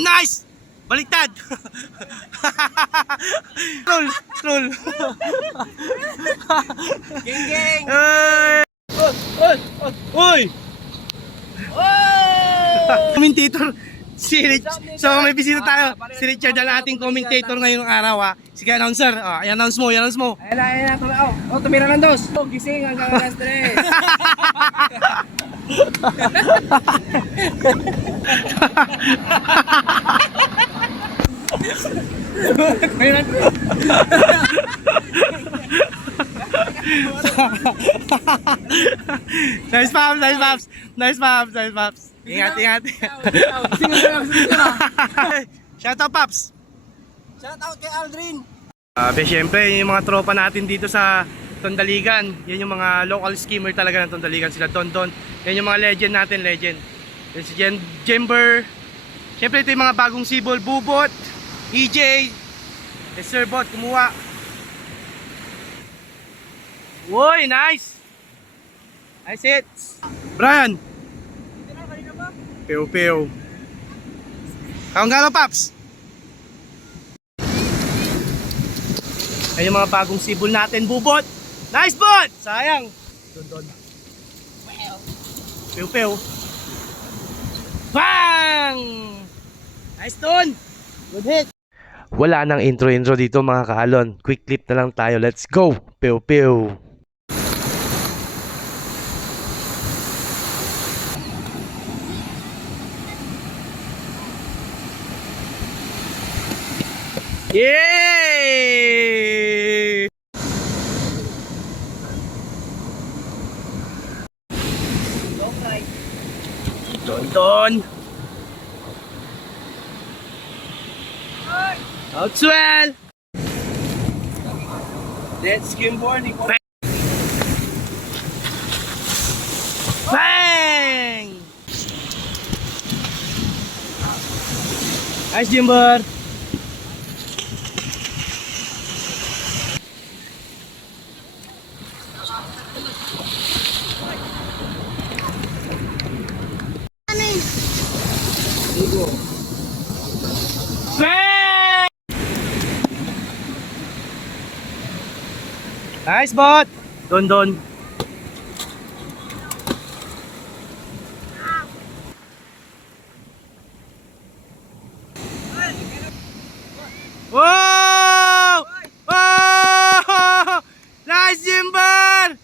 Nice! Baliktad! Troll! Troll! Geng! Uy! Commentator! Si so may bisita tayo. Si Richard ang ating commentator ngayong araw. Sige, announcer. I-announce mo, i-announce mo. Ayan na. Tumira ng dos. Gising hanggang alas 3. Nice pops, nice pops. Nice pops, nice pops. Ingat. Shout out pops. Shout out kay Aldrin. Siyempre, yung mga tropa natin dito sa Tondaligan, yan yung mga local skimmer talaga ng Tondaligan, sila Don. Yan yung mga legend natin, legend. Yan si Jember. Siyempre, ito yung mga bagong sibol, Bubot, EJ, Sir Bot, kumuha. Uy, nice! Nice hits! Brian! Pew. Kaong galo, Paps! Ay yung mga bagong sibol natin, Bubot! Nice bot! Sayang! Don. Pew. Bang! Nice Don! Good hit! Wala nang intro dito mga kaalon. Quick clip na lang tayo. Let's go! Pew. Yay! Don. Outswell! Let's skimboarding. Bang! Nice Jimber! Bang! Nice bot! Don. Wow! Oh! Nice Jimber!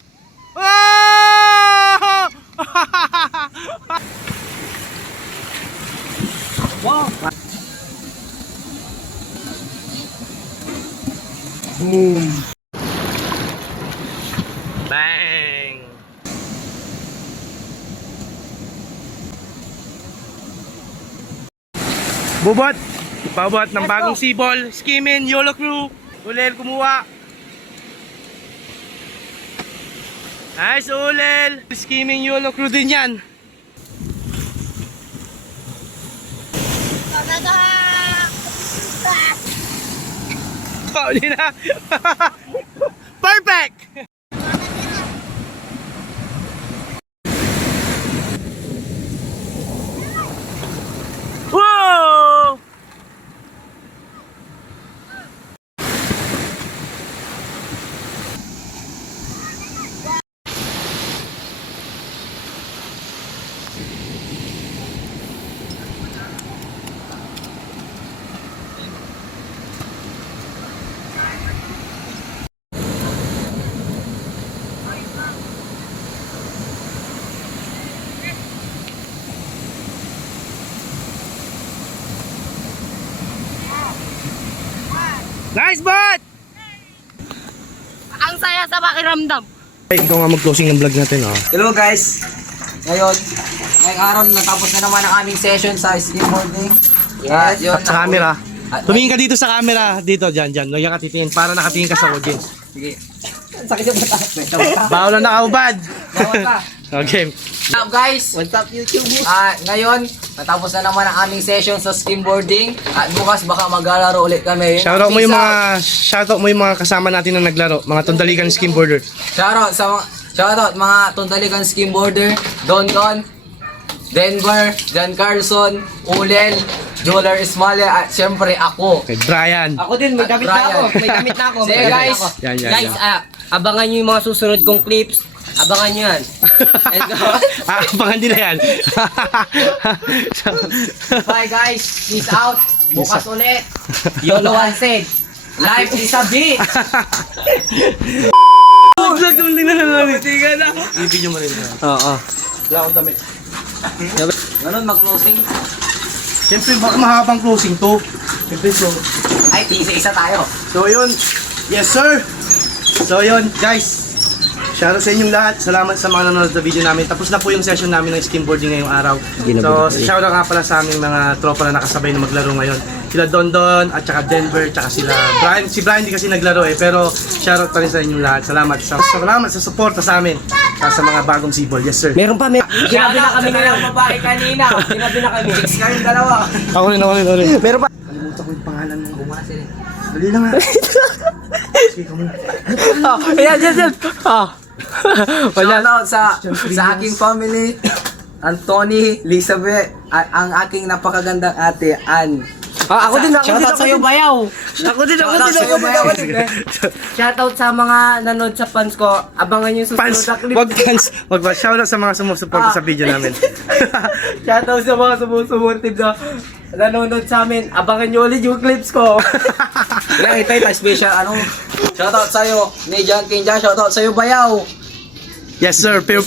Oh! Wow! Boom! Bang! Bubot! Pabot ng bagong sibol, skimin, YOLO crew. Ulel kumuha. Nice ulel. Skimming YOLO crew din yan. Pauli na. Perfect! Whoa! Nice bot! Ang saya sa pakiramdam. Ay, ikaw nga mag-closing ng vlog natin, oh. Hello guys! Ngayong araw natapos na naman ang aming session sa skimboarding. Yes, yun. Sa camera. Tumingin ka dito sa camera. Dito, dyan. Huwag ka titingin para nakatingin ka sa audience. Sige. Sakit yung mata. Bawal na nakaubad. Bawal ka. Okay. What's up guys? What's up YouTube? Ngayon, natapos na naman ang aming session sa skimboarding. At bukas baka maglalaro ulit kami. Shoutout mo yung mga kasama natin na naglaro, mga Tondaligan skimboarder. Shoutout mga Tondaligan skimboarder, Don, Denver, John Carlson, Ulel, Joler Ismalia, at syempre ako. Kay Brian. Ako din, may damit na ako. May damit na ako. Sige, May damit na guys. ako. Yan. Guys, abangan nyo yung mga susunod kong clips. Abangan nyo yan. And, Abangan nila yan. Bye guys, peace out. Bukas ulit. YOLO one said, life is a beat. I-video mo rin. Oo. Wala akong damit. Ganun mag-closing. Siyempre, baka mahabang closing to. Siyempre, so. Ay, isa-isa tayo. So, yun. Yes, sir. So, yun, guys. Shoutout sa inyong lahat. Salamat sa mga nanonood na video namin. Tapos na po yung session namin ng skimboarding ngayong araw. So, shoutout nga pala sa aming mga tropa na nakasabay na maglaro ngayon. Sila Dondon, at saka Denver, at saka sila Brian. Si Brian di kasi naglaro pero shoutout pa rin sa inyong lahat. Salamat sa suporta sa amin. Sa mga bagong sibol. Yes, sir. Meron pa, ginabi na kami ngayon. babae kanina. Ginabi na kami. Six kayong dalawa. Ako rin. Meron pa. Kalimutan ko yung pangalan mo. Kumuna sila. Dali lang nga. Sige, kamo. Ayan. Shoutout sa aking family, Anthony, Elizabeth, at ang aking napakagandang ate, Ann. Ako din. Shoutout sa'yo, Bayaw. Ako din. Shoutout sa mga nanood sa fans ko. Abangan nyo yung Fans, susunod na clip. wag fans. Wag ba? Shoutout sa mga sumusuporta sa video namin. Shoutout sa mga sumusuportive na nanonood sa amin. Abangan nyo ulit yung clips ko. Yeah, ito yung special, shoutout sa'yo, ni John Kinja, shoutout sa'yo, Bayaw. Yes, sir. Pew.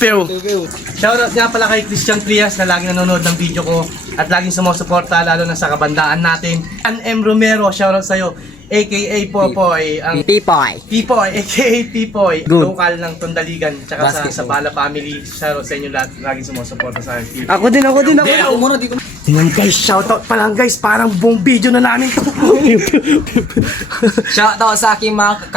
Shoutout nga pala kay Christian Trias na laging nanonood ng video ko at laging sumusuporta lalo na sa kabandaan natin. An M. Romero, shoutout sa'yo. AKA Popoy, ang Pipoy. AKA Pipoy, Good. local ng Tondaligan, tsaka sa Basketball. Bala family. Shoutout sa inyo lahat, laging sumusuporta sa akin. Ako din. Ako muna, di ko. Tingnan guys, shoutout pa lang guys, parang buong video na namin to. Shoutout sa aking mga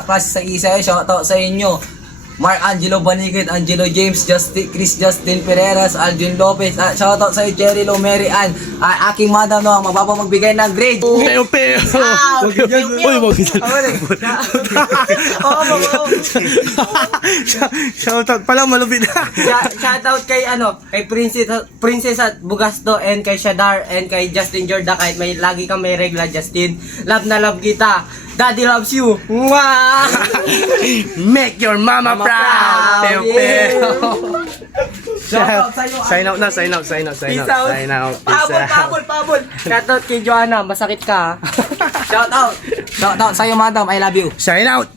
kaklase sa isa, shoutout sa inyo. Mark Angelo Banikid, Angelo James, Chris Justin Pereras, Alvin Lopez, at shoutout sa iyo, Jerry Lo, Mary Ann, at aking madam no, magbigay ng grade. Pew. Uy, wag shoutout pa lang, malupit na. Shoutout kay Princess at Bugasto, and kay Shadar, and kay Justin Jorda. Kahit may lagi kang may regla, Justin, love na love kita. Daddy loves you. Mwah! Make your mama proud. Pew. Shoutout sa iyo, Sign out na, sign out. Peace out. Sign out. Pabol. Shoutout kay Joanna, masakit ka. Shoutout sa iyo, madam, I love you. Sign out.